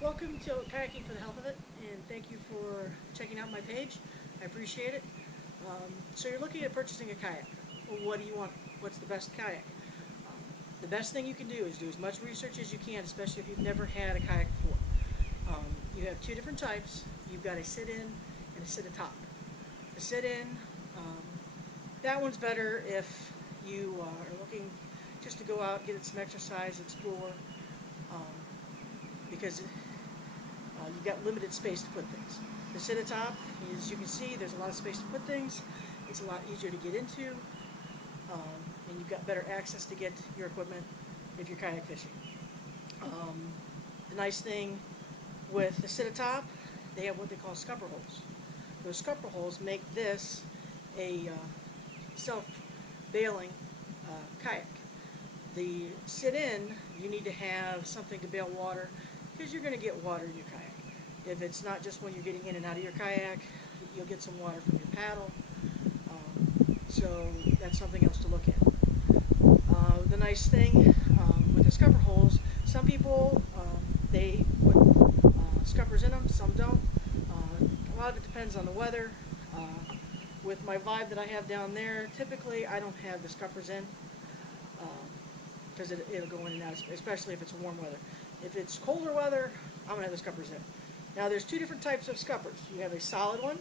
Welcome to Kayaking for the Health of It, and thank you for checking out my page. I appreciate it. So you're looking at purchasing a kayak. Well, what do you want? What's the best kayak? The best thing you can do is do as much research as you can, especially if you've never had a kayak before. You have two different types. You've got a sit-in and a sit-atop. The sit-in, um, that one's better if you are looking just to go out, get some exercise, explore, um, because you've got limited space to put things. The sit-atop, as you can see, there's a lot of space to put things. It's a lot easier to get into, and you've got better access to get your equipment if you're kayak fishing. The nice thing with the sit-atop, they have what they call scupper holes. Those scupper holes make this a self-bailing kayak. The sit-in, you need to have something to bail water because you're going to get water in your kayak. If it's not just when you're getting in and out of your kayak, you'll get some water from your paddle. So that's something else to look at. The nice thing with the scupper holes, some people, they put scuppers in them, some don't. A lot of it depends on the weather. With my vibe that I have down there, typically I don't have the scuppers in because it'll go in and out, especially if it's warm weather. If it's colder weather, I'm going to have the scuppers in. Now there's two different types of scuppers. You have a solid one,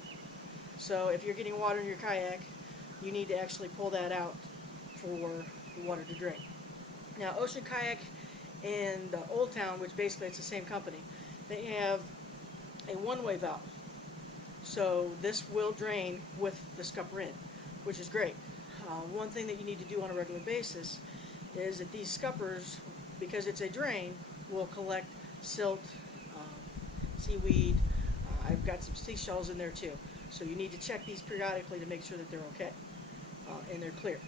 so if you're getting water in your kayak, you need to actually pull that out for the water to drain. Now Ocean Kayak and Old Town, which basically it's the same company, they have a one-way valve. So this will drain with the scupper in, which is great. One thing that you need to do on a regular basis is that these scuppers, because it's a drain, will collect silt, seaweed. I've got some seashells in there too. So you need to check these periodically to make sure that they're okay and they're clear.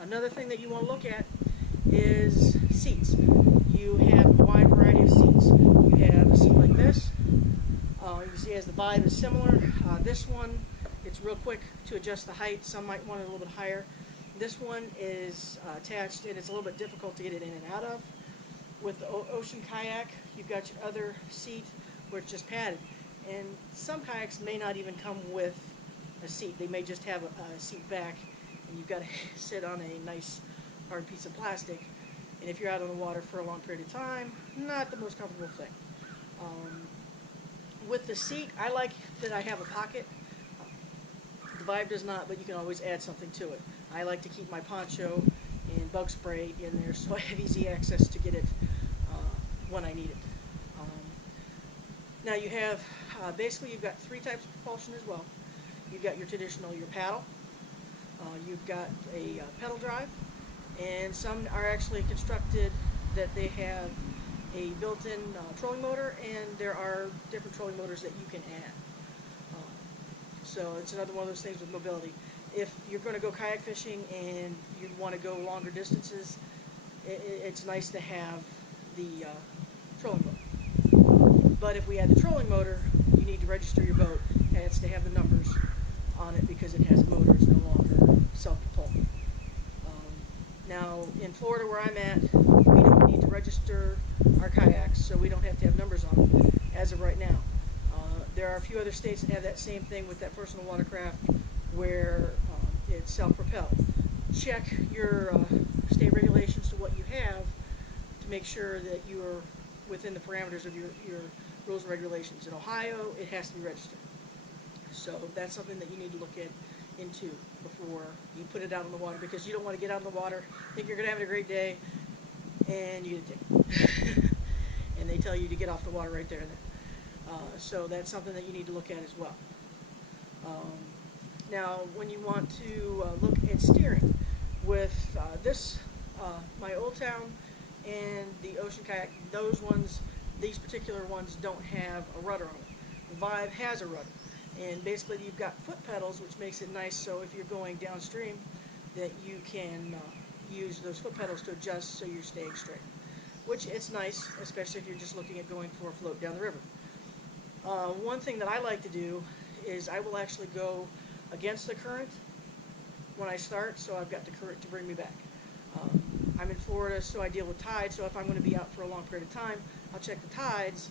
Another thing that you want to look at is seats. You have a wide variety of seats. You have a seat like this. You can see as the vibe is similar. This one, it's real quick to adjust the height. Some might want it a little bit higher. This one is attached and it's a little bit difficult to get it in and out of. With the Ocean Kayak, you've got your other seat where it's just padded. And some kayaks may not even come with a seat. They may just have a seat back and you've got to sit on a nice hard piece of plastic. And if you're out on the water for a long period of time, not the most comfortable thing. With the seat, I like that I have a pocket. The Vibe does not, but you can always add something to it. I like to keep my poncho and bug spray in there so I have easy access to get it when I need it. Now you have, basically you've got three types of propulsion as well. You've got your traditional, your paddle. You've got a pedal drive. And some are actually constructed that they have a built-in trolling motor, and there are different trolling motors that you can add. So it's another one of those things with mobility. If you're going to go kayak fishing and you want to go longer distances, it's nice to have the trolling motor. But if we add the trolling motor, you need to register your boat. It has to have the numbers on it because it has a motor. It's no longer self-propelled. Now, in Florida where I'm at, we don't need to register our kayaks, so we don't have to have numbers on them as of right now. There are a few other states that have that same thing with that personal watercraft where it's self-propelled. Check your state regulations to what you have to make sure that you are within the parameters of your rules and regulations. In Ohio, it has to be registered. So that's something that you need to look into before you put it out on the water, because you don't want to get out on the water, think you're going to have a great day, and you get a tick. And they tell you to get off the water right there and then. So that's something that you need to look at as well. Now, when you want to look at steering, with this, my Old Town and the Ocean Kayak, these particular ones don't have a rudder on it. The Vibe has a rudder. And basically you've got foot pedals, which makes it nice so if you're going downstream that you can use those foot pedals to adjust so you're staying straight. Which it's nice, especially if you're just looking at going for a float down the river. One thing that I like to do is I will actually go against the current when I start, so I've got the current to bring me back. I'm in Florida, so I deal with tides, so if I'm going to be out for a long period of time, I'll check the tides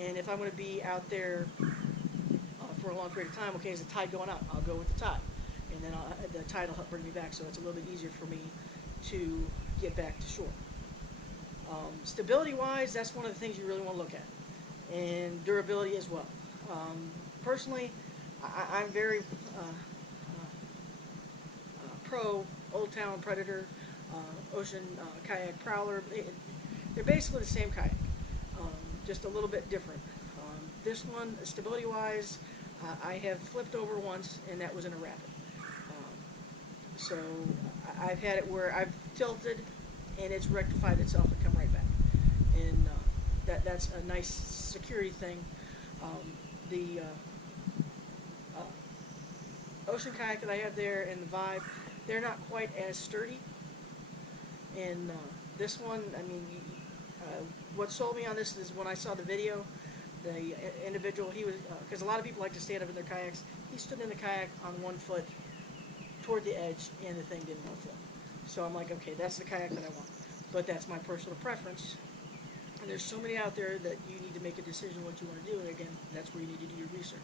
And if I'm going to be out there for a long period of time, okay, is the tide going out? I'll go with the tide. And then the tide will help bring me back, so it's a little bit easier for me to get back to shore. Stability-wise, that's one of the things you really want to look at. And durability as well. Personally, I'm very pro Old Town Predator, Ocean Kayak Prowler. They're basically the same kayak, just a little bit different. This one, stability-wise, I have flipped over once, and that was in a rapid. So I've had it where I've tilted, and it's rectified itself and come right back. And that's a nice security thing. The Ocean Kayak that I have there and the Vibe, they're not quite as sturdy. And this one, I mean, what sold me on this is when I saw the video, the individual, he was, because a lot of people like to stand up in their kayaks, he stood in the kayak on one foot toward the edge, and the thing didn't want to flip. So I'm like, okay, that's the kayak that I want. But that's my personal preference. And there's so many out there that you need to make a decision what you want to do, and again, that's where you need to do your research.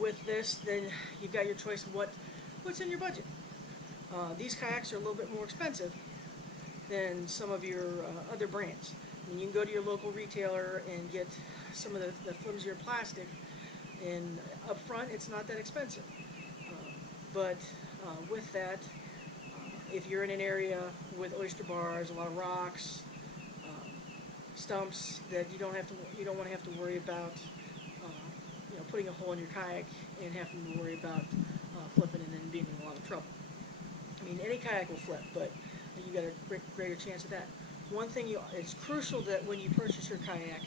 With this, then you've got your choice of what's in your budget. These kayaks are a little bit more expensive than some of your other brands. I mean, you can go to your local retailer and get some of the flimsier plastic, and up front, it's not that expensive. But with that, if you're in an area with oyster bars, a lot of rocks, stumps that you don't want to have to worry about, putting a hole in your kayak and having to worry about flipping and then being in a lot of trouble. I mean, any kayak will flip, but you got a greater chance of that. One thing it's crucial that when you purchase your kayak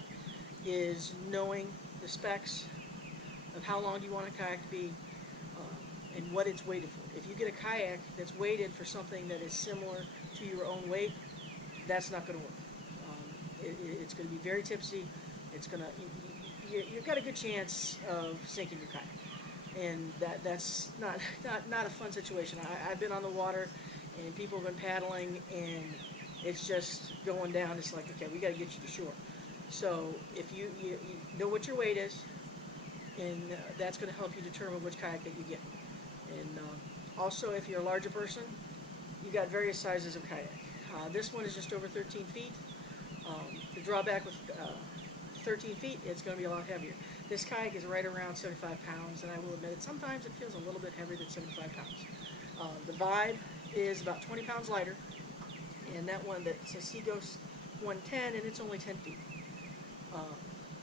is knowing the specs of how long you want a kayak to be and what it's weighted for. If you get a kayak that's weighted for something that is similar to your own weight, that's not going to work. It's going to be very tipsy. It's going to you've got a good chance of sinking your kayak, and that's not a fun situation. I've been on the water, and people have been paddling, and it's just going down. It's like, okay, we got to get you to shore. So if you know what your weight is, and that's going to help you determine which kayak that you get. And also, if you're a larger person, you got various sizes of kayak. This one is just over 13 feet. The drawback with 13 feet, it's going to be a lot heavier. This kayak is right around 75 pounds, and I will admit it, sometimes it feels a little bit heavier than 75 pounds. The Vibe is about 20 pounds lighter, and that one, that's a Seaghost 110, and it's only 10 feet.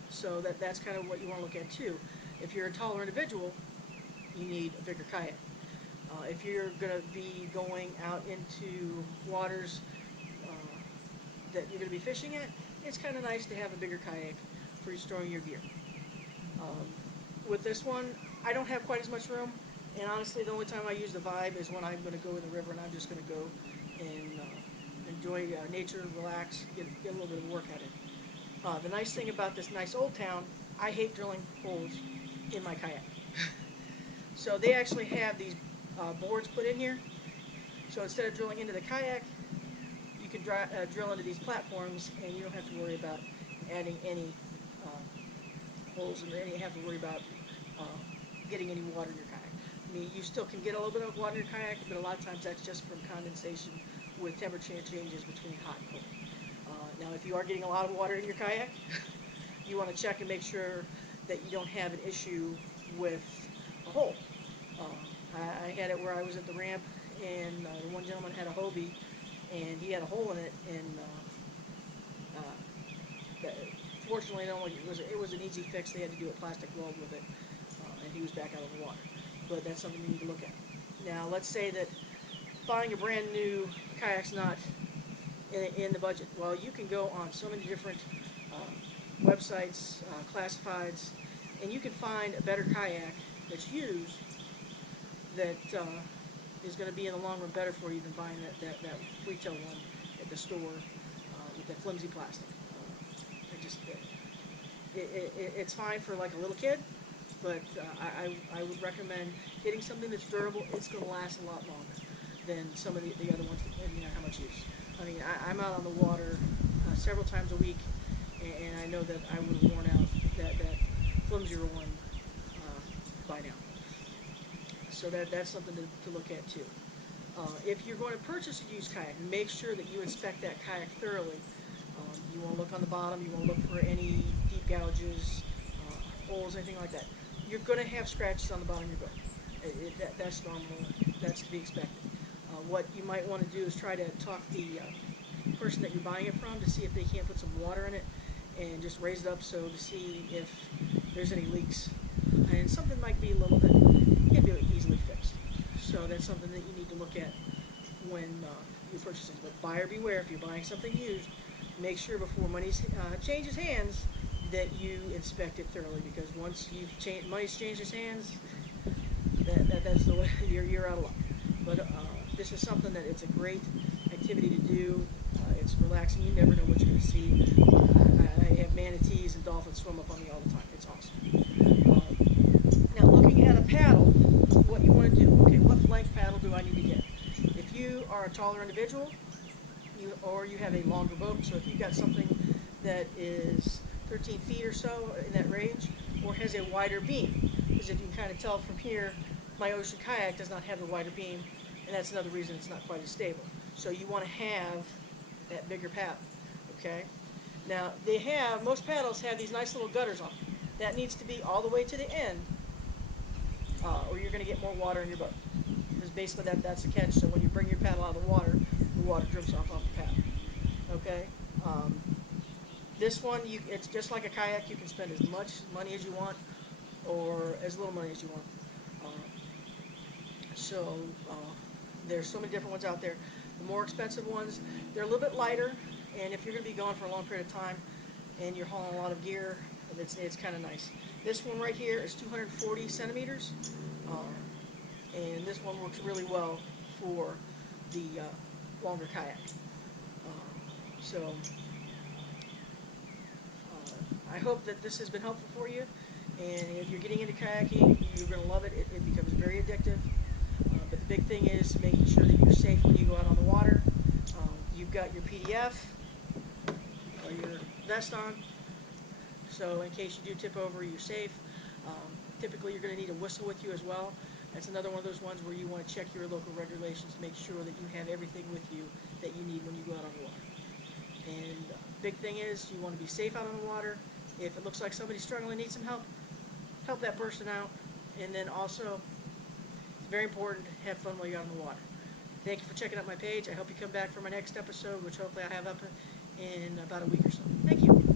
So that's kind of what you want to look at too. If you're a taller individual, you need a bigger kayak. If you're going to be going out into waters that you're going to be fishing at, it's kind of nice to have a bigger kayak for storing your gear. With this one, I don't have quite as much room, and honestly, the only time I use the Vibe is when I'm going to go in the river and I'm just going to go and enjoy nature, relax, get a little bit of work at it. The nice thing about this nice Old Town, I hate drilling holes in my kayak. So they actually have these boards put in here. So instead of drilling into the kayak, you can drill into these platforms, and you don't have to worry about adding any holes, and then you have to worry about getting any water in your kayak. I mean, you still can get a little bit of water in your kayak, but a lot of times that's just from condensation with temperature changes between hot and cold. Now, if you are getting a lot of water in your kayak, you want to check and make sure that you don't have an issue with a hole. I had it where I was at the ramp, and one gentleman had a Hobie, and he had a hole in it, and fortunately, it was an easy fix. They had to do a plastic weld with it, and he was back out of the water. But that's something you need to look at. Now, let's say that buying a brand new kayak's not in the budget. Well, you can go on so many different websites, classifieds, and you can find a better kayak that's used that is going to be in the long run better for you than buying that retail one at the store with that flimsy plastic. It's fine for like a little kid, but I would recommend getting something that's durable. It's going to last a lot longer than some of the other ones, depending on how much use. I mean, I'm out on the water several times a week, and I know that I would have worn out that flimsier one by now. So that's something to look at too. If you're going to purchase a used kayak, make sure that you inspect that kayak thoroughly. You want to look on the bottom. You want to look for any deep gouges, holes, anything like that. You're going to have scratches on the bottom of your boat. That's normal. That's to be expected. What you might want to do is try to talk the person that you're buying it from to see if they can't put some water in it and just raise it up so to see if there's any leaks. And something might be a little bit, can't be easily fixed. So that's something that you need to look at when you're purchasing. But buyer beware, if you're buying something used, make sure before money changes hands that you inspect it thoroughly, because once money's changed its hands, that's the way you're out of luck. But this is something that it's a great activity to do. It's relaxing. You never know what you're going to see. I have manatees and dolphins swim up on me all the time. It's awesome. Now, looking at a paddle, what you want to do, okay, what length paddle do I need to get? If you are a taller individual, or you have a longer boat, so if you've got something that is 13 feet or so in that range, or has a wider beam, because if you can kind of tell from here, my ocean kayak does not have the wider beam, and that's another reason it's not quite as stable. So you want to have that bigger paddle, okay? Now, most paddles have these nice little gutters on them. That needs to be all the way to the end, or you're going to get more water in your boat. Because basically that's the catch. So when you bring your paddle out of the water drips off the paddle, okay? This one, it's just like a kayak. You can spend as much money as you want, or as little money as you want. There's so many different ones out there. The more expensive ones, they're a little bit lighter, and if you're going to be gone for a long period of time and you're hauling a lot of gear, it's kind of nice. This one right here is 240 centimeters, and this one works really well for the longer kayak. I hope that this has been helpful for you, and if you're getting into kayaking, you're going to love it. It becomes very addictive. But the big thing is making sure that you're safe when you go out on the water. You've got your PDF or your vest on, so in case you do tip over, you're safe. Typically, you're going to need a whistle with you as well. That's another one of those ones where you want to check your local regulations to make sure that you have everything with you that you need when you go out on the water. And big thing is you want to be safe out on the water. If it looks like somebody's struggling, needs some help, help that person out. And then also, it's very important to have fun while you're out on the water. Thank you for checking out my page. I hope you come back for my next episode, which hopefully I have up in about a week or so. Thank you.